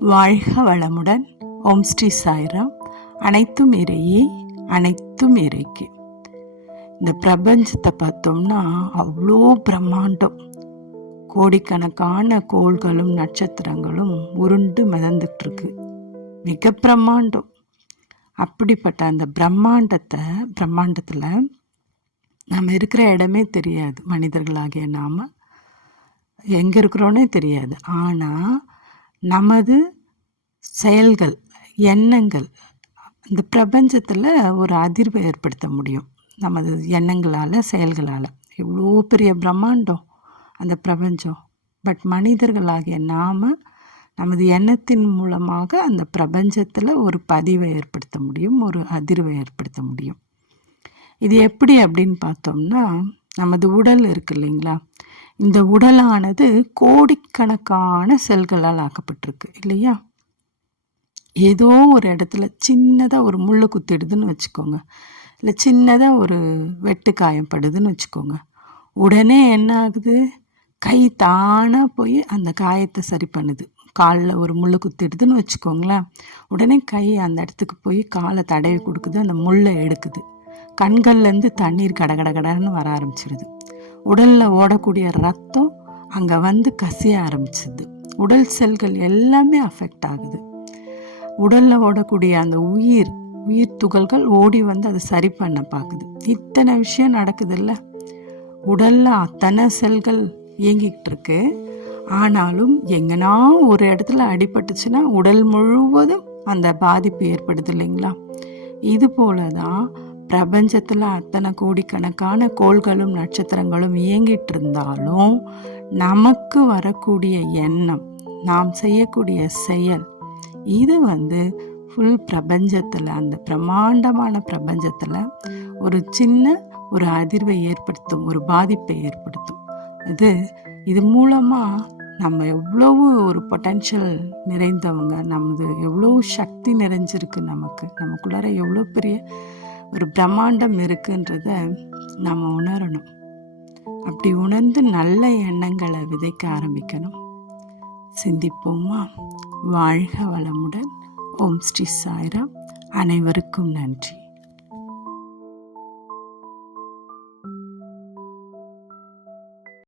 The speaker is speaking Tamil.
வாழ்க வளமுடன். ஓம் ஸ்ரீ சாய்ராம். அனைத்தும் இறையே அனைத்தும் இறைக்கு. இந்த பிரபஞ்சத்தை பார்த்தோம்னா அவ்வளோ பிரம்மாண்டம். கோடிக்கணக்கான கோள்களும் நட்சத்திரங்களும் உருண்டு மிதந்துட்டுருக்கு மிக பிரம்மாண்டம். அப்படிப்பட்ட அந்த பிரம்மாண்டத்தை பிரம்மாண்டத்தில் நம்ம இருக்கிற இடமே தெரியாது. மனிதர்களாகிய நாம். எங்கே இருக்கிறோன்னே தெரியாது. ஆனால் நமது செயல்கள் எண்ணங்கள் இந்த பிரபஞ்சத்தில் ஒரு அதிர்வை ஏற்படுத்த முடியும். நமது எண்ணங்களால் செயல்களால். எவ்வளோ பெரிய பிரம்மாண்டம் அந்த பிரபஞ்சம். பட் மனிதர்களாகிய நாம் நமது எண்ணத்தின் மூலமாக அந்த பிரபஞ்சத்தில் ஒரு பதிவை ஏற்படுத்த முடியும் ஒரு அதிர்வை ஏற்படுத்த முடியும். இது எப்படி அப்படின்னு பார்த்தோம்னா நமது உடல் இருக்கு இல்லைங்களா? இந்த உடலானது கோடிக்கணக்கான செல்களால் ஆக்கப்பட்டிருக்கு இல்லையா? ஏதோ ஒரு இடத்துல சின்னதாக ஒரு முள்ளு குத்திடுதுன்னு வச்சுக்கோங்க. இல்லை சின்னதாக ஒரு வெட்டு காயம் படுதுன்னு வச்சுக்கோங்க. உடனே என்ன ஆகுது? கை தானாக போய் அந்த காயத்தை சரி பண்ணுது. காலில் ஒரு முள் குத்திடுதுன்னு வச்சுக்கோங்களேன். உடனே கை அந்த இடத்துக்கு போய் காலை தடவி கொடுக்குது அந்த முள்ளை எடுக்குது. கண்கள்லேருந்து தண்ணீர் கட கட கடன்னு வர ஆரம்பிச்சிடுது உடலில் ஓடக்கூடிய ரத்தம் அங்கே வந்து கசிய ஆரம்பிச்சிது. உடல் செல்கள் எல்லாமே அஃபெக்ட் ஆகுது. உடலில் ஓடக்கூடிய அந்த உயிர் உயிர் துகள்கள் ஓடி வந்து அதை சரி பண்ண பார்க்குது இத்தனை விஷயம் நடக்குது இல்லை உடலில் அத்தனை செல்கள் இயங்கிக்கிட்டு இருக்கு. ஆனாலும் எங்கன்னா ஒரு இடத்துல அடிபட்டுச்சுன்னா உடல் முழுவதும் அந்த பாதிப்பு ஏற்படுது இல்லைங்களா? இது போல தான் பிரபஞ்சத்தில் அத்தனை கோடிக்கணக்கான கோள்களும் நட்சத்திரங்களும் இயங்கிட்டு இருந்தாலும் நமக்கு வரக்கூடிய எண்ணம் நாம் செய்யக்கூடிய செயல் இது வந்து ஃபுல் பிரபஞ்சத்தில் அந்த பிரம்மாண்டமான பிரபஞ்சத்தில் ஒரு சின்ன ஒரு அதிர்வை ஏற்படுத்தும் ஒரு பாதிப்பை ஏற்படுத்தும். இது இது மூலமாக நம்ம எவ்வளவு ஒரு பொட்டென்ஷியல் நிறைந்தவங்க நமது எவ்வளோ சக்தி நிறைஞ்சிருக்கு நமக்கு நமக்குள்ளார எவ்வளோ பெரிய ஒரு பிரம்மாண்டம் இருக்குன்றத நம்ம உணரணும். அப்படி உணர்ந்து நல்ல எண்ணங்களை விதைக்க ஆரம்பிக்கணும். சிந்திப்போமா? வாழ்க வளமுடன். ஓம் ஸ்ரீ சாய்ராம். அனைவருக்கும் நன்றி.